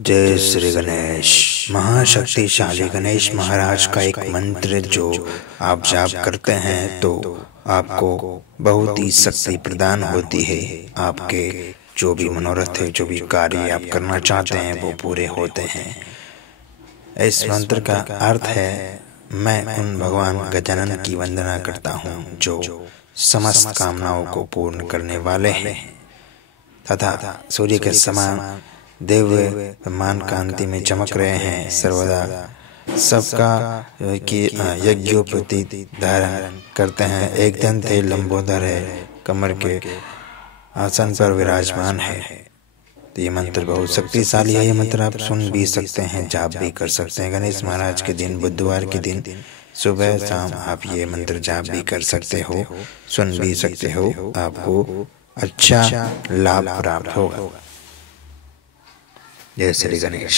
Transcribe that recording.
जय श्री गणेश। महाशक्तिशाली गणेश महाराज का एक मंत्र जो आप जाप करते हैं तो आपको बहुत ही शक्ति प्रदान होती है। आपके जो भी मनोरथ है, जो भी कार्य आप करना चाहते हैं वो पूरे होते हैं। इस मंत्र का अर्थ है, मैं उन भगवान गजानन की वंदना करता हूँ जो समस्त कामनाओं को पूर्ण करने वाले हैं तथा सूर्य के समान दिव्य ब्रह्मांड कांति में चमक रहे हैं। सर्वदा सबका की यज्ञोपति धारण करते हैं। एक दंत है, लंबोदर है, कमर के आसन पर विराजमान है। तो ये मंत्र बहुत शक्तिशाली है। ये मंत्र आप सुन भी सकते हैं, जाप भी कर सकते हैं। गणेश महाराज के दिन, बुधवार के दिन सुबह शाम आप ये मंत्र जाप भी कर सकते हो, सुन भी सकते हो। आपको अच्छा लाभ प्राप्त होगा। जय श्री गणेश।